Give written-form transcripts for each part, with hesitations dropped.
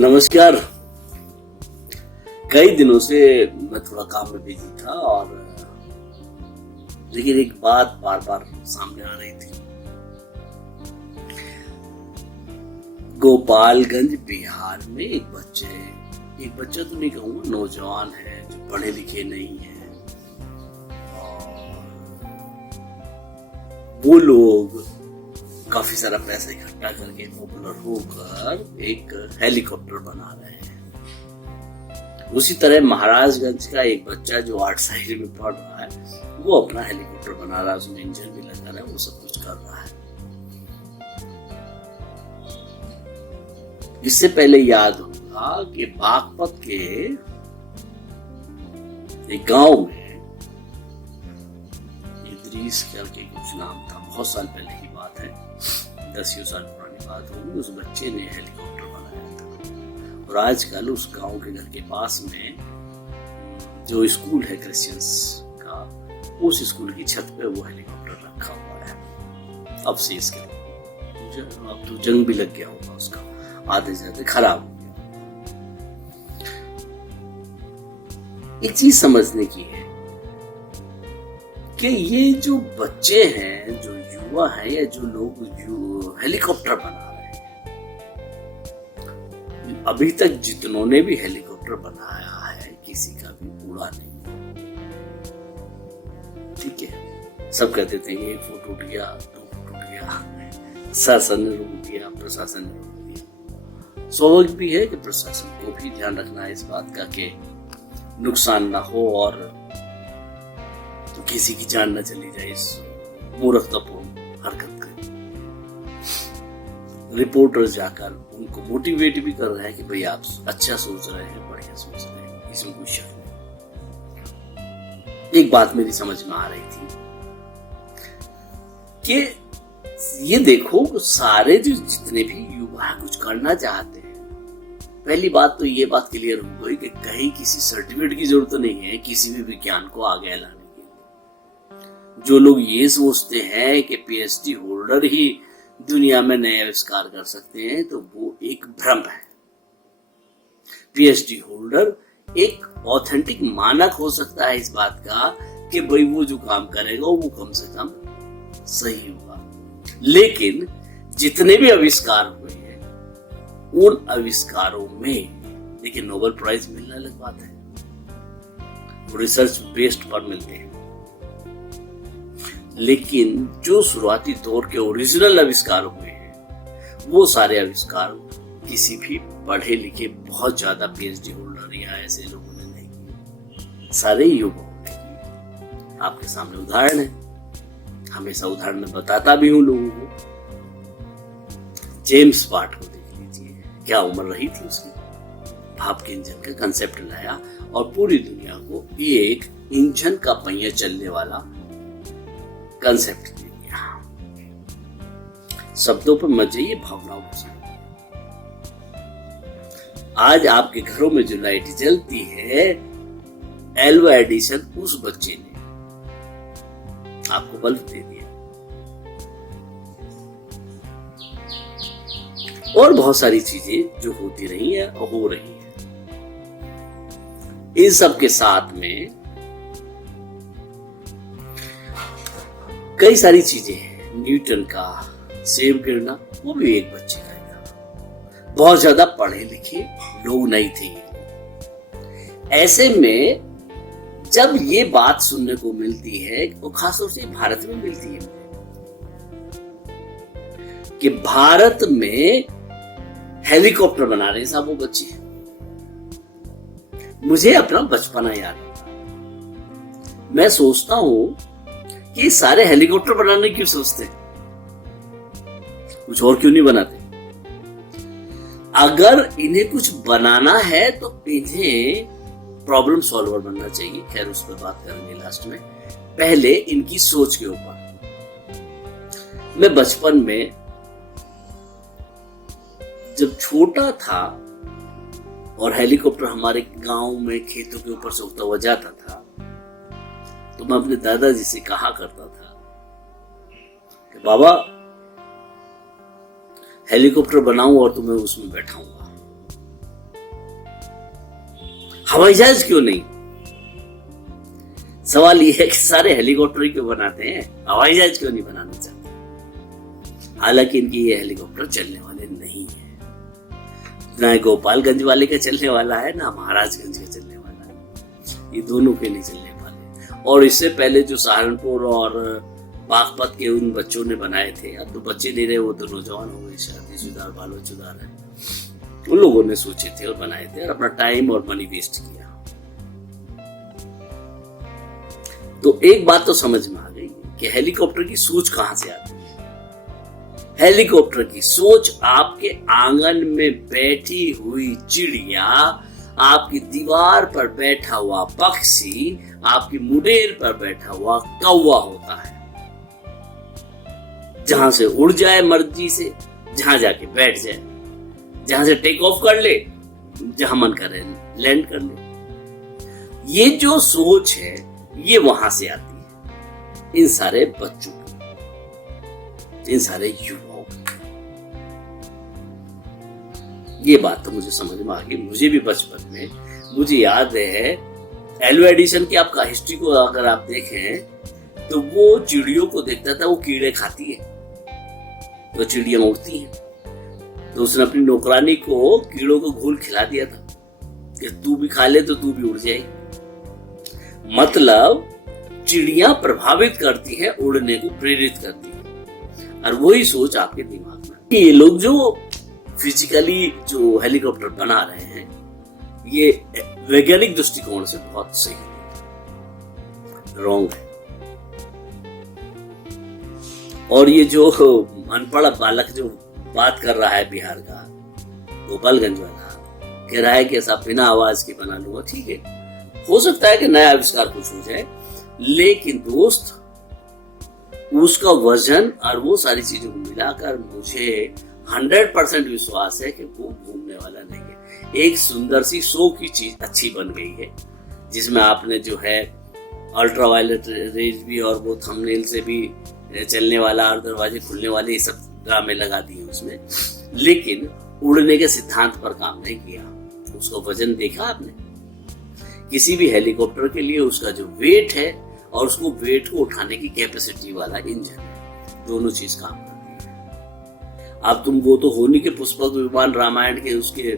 नमस्कार। कई दिनों से मैं थोड़ा काम में बिजी था और लेकिन एक बात बार बार सामने आ रही थी। गोपालगंज बिहार में एक बच्चा तो नहीं कहूंगा, नौजवान है जो पढ़े लिखे नहीं है और वो लोग काफी सारा पैसा इकट्ठा करके पॉपुलर होकर एक हेलीकॉप्टर बना रहे हैं। उसी तरह महाराजगंज का एक बच्चा जो 8 साइड में पढ़ रहा है वो अपना हेलीकॉप्टर बना रहा है, उसमें इंजन भी लगा रहा है, वो सब कुछ कर रहा है। इससे पहले याद होगा कि बागपत के एक गांव में इदरीस करके कुछ नाम था, बहुत साल पहले की बात है, 10 साल पुरानी बात होगी। उस बच्चे ने हेलीकॉप्टर बनाया था और आजकल उस गांव के घर के पास में जो स्कूल है क्रिश्चियंस का, उस स्कूल की छत पे वो हेलीकॉप्टर रखा हुआ है। अब से इसके अब तो जंग भी लग गया होगा उसका, आधे से आधे खराब हो गया। एक चीज समझने की है कि ये जो बच्चे हैं, जो युवा है या जो लोग जो हेलीकॉप्टर बना रहे हैं, अभी तक जितनों ने भी हेलीकॉप्टर बनाया है किसी का भी उड़ा नहीं। ठीक है, सब कहते थे एक फुट उठ गया, 2 फुट उठ गया, शासन ने रोक दिया, प्रशासन ने रोक दिया। स्वाभाविक भी है कि प्रशासन को भी ध्यान रखना है इस बात का कि नुकसान ना हो और तो किसी की जान न चली जाए इस मूर्खतापूर्ण हरकत कर। रिपोर्टर जाकर उनको मोटिवेट भी कर रहे हैं कि भाई आप अच्छा सोच रहे हैं, बढ़िया सोच रहे हैं, इसमें कोई शक नहीं। एक बात मेरी समझ में आ रही थी कि ये देखो सारे जो जितने भी युवा कुछ करना चाहते हैं, पहली बात तो ये बात क्लियर हो गई कि कहीं किसी सर्टिफिकेट की जरूरत नहीं है किसी भी विज्ञान को आगे लाने। जो लोग ये सोचते हैं कि पीएचडी होल्डर ही दुनिया में नए आविष्कार कर सकते हैं तो वो एक भ्रम है। पीएचडी होल्डर एक ऑथेंटिक मानक हो सकता है इस बात का कि भाई वो जो काम करेगा वो कम से कम सही होगा। लेकिन जितने भी आविष्कार हुए हैं उन आविष्कारों में देखिए नोबेल प्राइज मिलना अलग बात है, वो रिसर्च बेस्ड पर मिलते हैं। लेकिन जो शुरुआती दौर के ओरिजिनल आविष्कार हुए हैं वो सारे आविष्कार किसी भी पढ़े लिखे बहुत ज्यादा पीएचडी होल्डर या ऐसे लोगों ने नहीं किए, सारे युवाओं ने किए। आपके सामने उदाहरण है, हमेशा उदाहरण में बताता भी हूं लोगों को। जेम्स वाट को देख लीजिए, क्या उम्र रही थी उसकी, भाप के इंजन का कंसेप्ट लाया और पूरी दुनिया को एक इंजन का पहिया चलने वाला कंसेप्ट दे दिया। शब्दों पर मत जाइए, भावनाओं को समझिए। आज आपके घरों में जो लाइट जलती है, एल्वा एडिशन उस बच्चे ने आपको बल्ब दे दिया। और बहुत सारी चीजें जो होती रही है और हो रही है। इन सब के साथ में कई सारी चीजें हैं। न्यूटन का सेब गिरना वो भी एक बच्चे का था, बहुत ज्यादा पढ़े लिखे लोग नहीं थे। ऐसे में जब ये बात सुनने को मिलती है, वो खासतौर से भारत में मिलती है कि भारत में हेलीकॉप्टर बना रहे हैं साहब वो बच्चे, मुझे अपना बचपना याद आता है। मैं सोचता हूं कि सारे हेलीकॉप्टर बनाने क्यों सोचते हैं, कुछ और क्यों नहीं बनाते। अगर इन्हें कुछ बनाना है तो इन्हें प्रॉब्लम सॉल्वर बनना चाहिए। खैर उस पर बात करेंगे लास्ट में, पहले इनकी सोच के ऊपर। मैं बचपन में जब छोटा था और हेलीकॉप्टर हमारे गांव में खेतों के ऊपर से उड़ता हुआ जाता था तो मैं अपने दादाजी से कहा करता था कि बाबा हेलीकॉप्टर बनाऊं और तुम्हें उसमें बैठाऊंगा। हवाई जहाज क्यों नहीं? सवाल यह है कि सारे हेलीकॉप्टर ही क्यों बनाते हैं, हवाई जहाज क्यों नहीं बनाना चाहते? हालांकि इनकी ये हेलीकॉप्टर चलने वाले नहीं है, ना गोपालगंज वाले का चलने वाला है, ना महाराजगंज का चलने वाला है, ये दोनों के नहीं चलने वाले। और इससे पहले जो सहारनपुर और बागपत के उन बच्चों ने बनाए थे, अब तो बच्चे नहीं रहे, वो तो नौजवान हो गए, शादीशुदा बालोचुदा है, उन लोगों ने सोचे थे और बनाए थे और अपना टाइम और मनी वेस्ट किया। तो एक बात तो समझ में आ गई कि हेलीकॉप्टर की सोच कहां से आती है। हेलीकॉप्टर की सोच आपके आंगन में बैठी हुई चिड़िया, आपकी दीवार पर बैठा हुआ पक्षी, आपकी मुडेर पर बैठा हुआ कौवा होता है। जहां से उड़ जाए मर्जी से, जहां जाके बैठ जाए, जहां से टेक ऑफ कर ले, जहां मन करे लैंड कर ले। ये जो सोच है ये वहां से आती है, इन सारे बच्चों की, इन सारे युवाओं की। ये बात तो मुझे समझ में आ गई। मुझे भी बचपन में, मुझे याद है एल्वा एडिशन की आपका हिस्ट्री को अगर आप देखें तो वो चिड़ियों को देखता था, वो कीड़े खाती है, तो चिड़ियां उड़ती हैं, तो उसने अपनी नौकरानी को कीड़ों को घोल खिला दिया था कि तू भी खा ले तो तू भी उड़ जाएगी। मतलब चिड़ियां प्रभावित करती हैं, उड़ने को प्रेरित करती हैं, और वही सोच आपके दिमाग में। ये लोग जो फिजिकली जो हेलीकॉप्टर बना रहे हैं, ये वैज्ञानिक दृष्टिकोण से बहुत सही है, रॉन्ग है। और ये जो अनपढ़ बालक जो बात कर रहा है बिहार का, गोपालगंज वाला, कह रहा है कि ऐसा बिना आवाज के बना लूंगा, ठीक है, हो सकता है कि नया आविष्कार कुछ हो जाए, लेकिन दोस्त उसका वजन और वो सारी चीजों को मिलाकर मुझे 100% विश्वास है कि वो घूमने वाला नहीं है। एक सुंदर सी शो की चीज अच्छी बन गई है, जिसमें आपने जो है अल्ट्रावायलेट रेज भी और वो थंबनेल से भी चलने वाला और दरवाजे खुलने वाले, ये सब ड्रामे लगा दिए उसमें, लेकिन उड़ने के सिद्धांत पर काम नहीं किया। उसका वजन देखा आपने? किसी भी हेलीकॉप्टर के लिए उसका जो वेट है और उसको वेट को उठाने की कैपेसिटी वाला इंजन है, दोनों चीज काम करती है। अब तुम वो तो होनी के पुष्पक विमान रामायण के उसके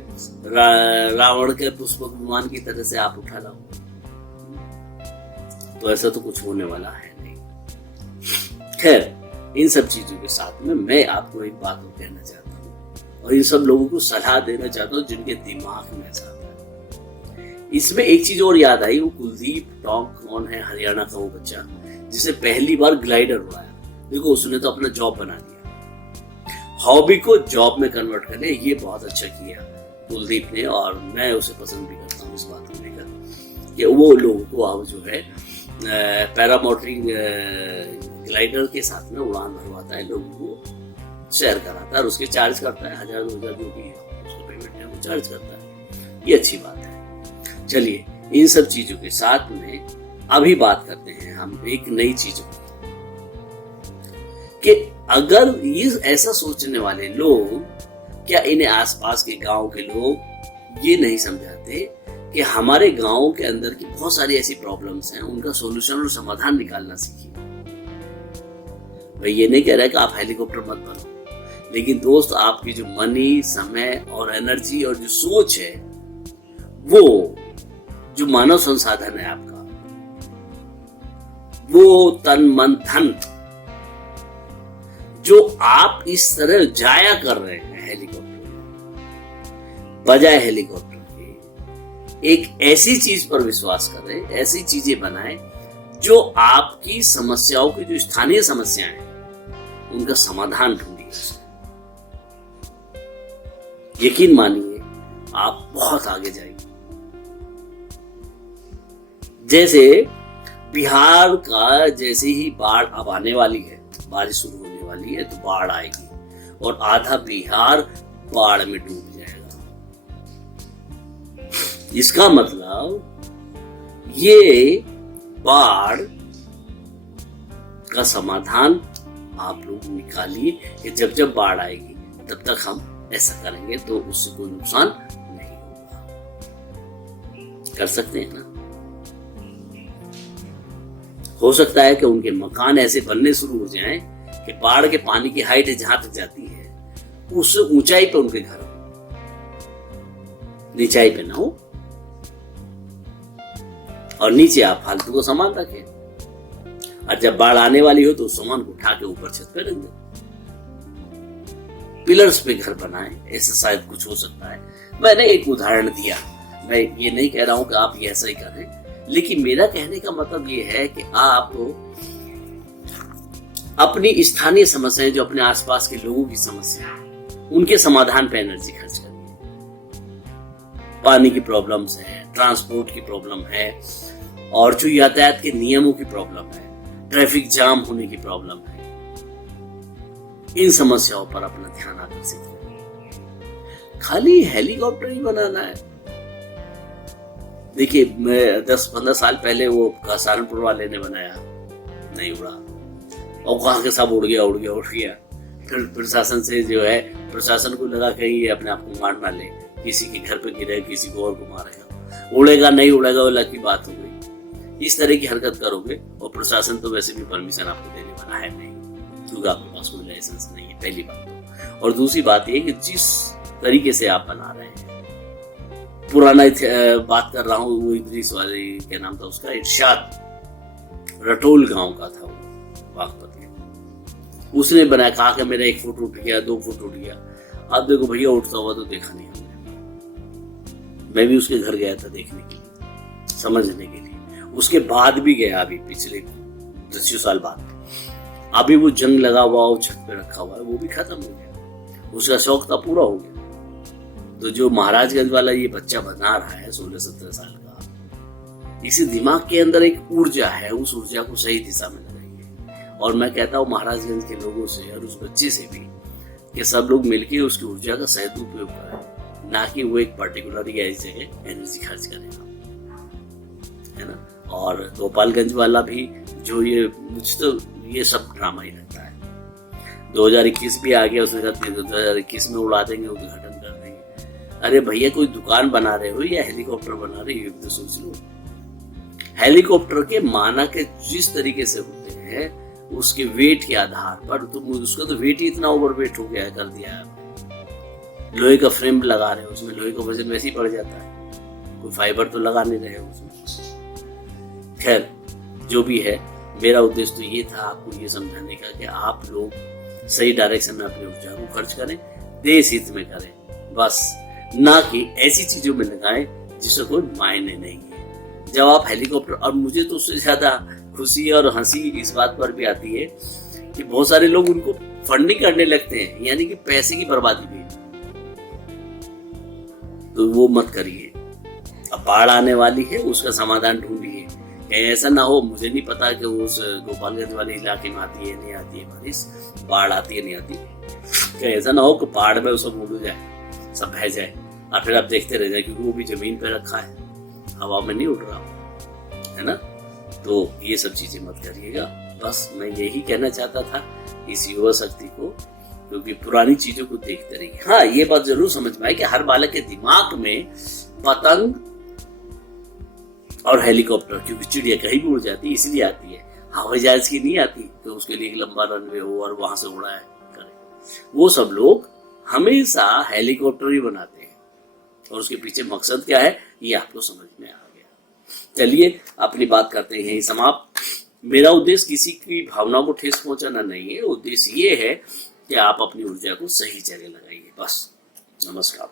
रावण के पुष्पक विमान की तरह से आप उठा लाओ, तो ऐसा तो कुछ होने वाला है नहीं। खैर, इन सब चीजों के साथ में मैं आपको एक बात कहना चाहता हूँ और इन सब लोगों को सलाह देना चाहता हूँ जिनके दिमाग में ऐसा। इसमें एक चीज और याद आई, वो कुलदीप टॉन्ग कौन है, हरियाणा का वो बच्चा जिसे पहली बार ग्लाइडर उड़ाया। देखो उसने तो अपना जॉब बना दिया, हॉबी को जॉब में कन्वर्ट करने, ये बहुत अच्छा किया कुलदीप ने, और मैं उसे पसंद भी करता हूँ इस बात को लेकर कि वो लोगों को अब जो है पैरामोटरिंग ग्लाइडर के साथ में उड़ान भरवाता है, लोगों को शेयर कराता है और उसके चार्ज करता है, 1000-2000 जो भी उसको पेमेंट है वो चार्ज करता है। ये अच्छी बात है। चलिए, इन सब चीजों के साथ में अभी बात करते हैं हम एक नई चीज कि अगर ये ऐसा सोचने वाले लोग, क्या इन्हें आसपास के गांव के लोग ये नहीं समझाते कि हमारे गांव के अंदर की बहुत सारी ऐसी प्रॉब्लम्स हैं, उनका सॉल्यूशन और समाधान निकालना सीखिए। भाई ये नहीं कह रहा है कि आप हेलीकॉप्टर मत बनो, लेकिन दोस्त आपकी जो मनी, समय और एनर्जी और जो सोच है, वो जो मानव संसाधन है आपका, वो तन मन धन जो आप इस तरह जाया कर रहे हैं हेलीकॉप्टर, बजाय हेलीकॉप्टर के एक ऐसी चीज पर विश्वास करें, ऐसी चीजें बनाएं जो आपकी समस्याओं की, जो स्थानीय समस्याएं हैं, उनका समाधान ढूंढिए। यकीन मानिए आप बहुत आगे जाएंगे। जैसे बिहार का जैसे ही बाढ़ अब आने वाली है, बारिश शुरू होने वाली है तो बाढ़ आएगी और आधा बिहार बाढ़ में डूब जाएगा। इसका मतलब ये बाढ़ का समाधान आप लोग निकालिए कि जब जब बाढ़ आएगी तब तक हम ऐसा करेंगे तो उससे कोई नुकसान नहीं होगा। कर सकते हैं ना। हो सकता है कि उनके मकान ऐसे बनने शुरू हो जाएं कि बाढ़ के पानी की हाइट जहां तक जाती है उस ऊंचाई पे उनके घर हो, नीचाई पे ना हो, और नीचे आप फालतू का सामान रखें, और जब बाढ़ आने वाली हो तो उस सामान को उठा के ऊपर छत पे रख दें। पिलर्स पे घर बनाएं, ऐसा शायद कुछ हो सकता है। मैंने एक उदाहरण दिया, मैं ये नहीं कह रहा हूं कि आप ये ऐसा ही करें, लेकिन मेरा कहने का मतलब ये है कि आप अपनी स्थानीय समस्याएं, जो अपने आसपास के लोगों की समस्या, उनके समाधान पे एनर्जी खर्च करिए। पानी की प्रॉब्लम्स है, ट्रांसपोर्ट की प्रॉब्लम है, और जो यातायात के नियमों की प्रॉब्लम है, ट्रैफिक जाम होने की प्रॉब्लम है, इन समस्याओं पर अपना ध्यान आकर्षित करिए। खाली हेलीकॉप्टर ही बनाना है। देखिए, मैं 10-15 साल पहले वो सहारनपुर वाले ने बनाया, नहीं उड़ा, और कहां के सब उड़ गया। फिर प्रशासन से जो है, प्रशासन को लगा कहीं ये अपने आप को मार ना ले, किसी के घर पे गिरे, किसी को और को मारेगा, उड़ेगा नहीं उड़ेगा वो अलग की बात हो गई। इस तरह की हरकत करोगे, और प्रशासन तो वैसे भी परमिशन आपको देने वाला है नहीं, क्योंकि आपके पास कोई लाइसेंस नहीं है, पहली बात तो। और दूसरी बात ये कि जिस तरीके से आप बना रहे हैं, पुराना बात कर रहा हूँ, वो इदरीस वाले, क्या नाम था उसका, इरशाद, रटोल गांव का था वो, बागपत के, उसने बनाया, कहा कि मेरा 1 फुट उठ गया, 2 फुट उठ गया। अब देखो भैया, उठता हुआ तो देखा नहीं हमने। मैं भी उसके घर गया था देखने के लिए, समझने के लिए, उसके बाद भी गया, अभी पिछले 10 साल बाद। अभी वो जंग लगा हुआ, वो छत पे रखा हुआ है, वो भी खत्म हो गया, उसका शौक था पूरा हो गया। तो जो महाराजगंज वाला ये बच्चा बना रहा है 16-17 साल का, इसी दिमाग के अंदर एक ऊर्जा है, उस ऊर्जा को सही दिशा में लगाइए। और मैं कहता हूँ महाराजगंज के लोगों से और उस बच्चे से भी कि सब लोग मिलकर उसकी ऊर्जा का सदुपयोग करें, ना कि वो एक पर्टिकुलर या इस जगह एनर्जी खर्च करेगा, है ना। और गोपालगंज वाला भी जो मुझे तो ये सब ड्रामा ही लगता है। 2021 भी आ गया, उसने कहा 2021 में उड़ा देंगे, उद्घाटन कर देंगे। अरे भैया, कोई दुकान बना रहे हो या हेलीकॉप्टर बना रहे हो, तो सोच लो। हेलीकॉप्टर के मानक जिस तरीके से होते हैं, उसके वेट के आधार पर, तो उसका तो वेट ही इतना ओवर वेट हो गया है, कर दिया है। लोहे का फ्रेम लगा रहे हो, उसमें लोहे का वजन वैसे ही बढ़ जाता है, कोई फाइबर तो लगा नहीं रहे हो उसमें। खैर, जो भी है, मेरा उद्देश्य तो ये था आपको ये समझाने का कि आप लोग सही डायरेक्शन में अपनी ऊर्जा को खर्च करें, देश हित में करें, बस, ना कि ऐसी चीजों में लगाएं जिससे कोई मायने नहीं है। जब आप हेलीकॉप्टर, और मुझे तो उससे ज्यादा खुशी और हंसी इस बात पर भी आती है कि बहुत सारे लोग उनको फंडिंग करने लगते हैं, यानी कि पैसे की बर्बादी भी। तो वो मत करिए। अब बाढ़ आने वाली है, उसका समाधान ढूंढिए। ऐसा ना हो, मुझे नहीं पता कि उस गोपालगंज वाले इलाके में आती है नहीं आती है बारिश, बाढ़ आती है नहीं आती, क्या ऐसा ना हो कि बाढ़ में सब उड़ जाए, सब बह जाए, और फिर आप देखते रह जाए, क्योंकि वो भी जमीन पे रखा है, हवा में नहीं उड़ रहा, है ना। तो ये सब चीजें मत करिएगा। बस मैं यही कहना चाहता था इस युवा शक्ति को, क्योंकि पुरानी चीजों को देखते रहिए। हाँ, ये बात जरूर समझ में आए कि हर बालक के दिमाग में पतंग और हेलीकॉप्टर, क्योंकि चिड़िया कहीं भी उड़ जाती है इसलिए आती है, हवाई जहाज की नहीं आती, तो उसके लिए एक लंबा रनवे हो और वहां से उड़ाए करे। वो सब लोग हमेशा हेलीकॉप्टर ही बनाते हैं, और उसके पीछे मकसद क्या है ये आपको समझ में आ गया। चलिए, अपनी बात करते हैं समाप्त। मेरा उद्देश्य किसी की भावना को ठेस पहुंचाना नहीं है, उद्देश्य ये है कि आप अपनी ऊर्जा को सही जगह लगाइए, बस। नमस्कार।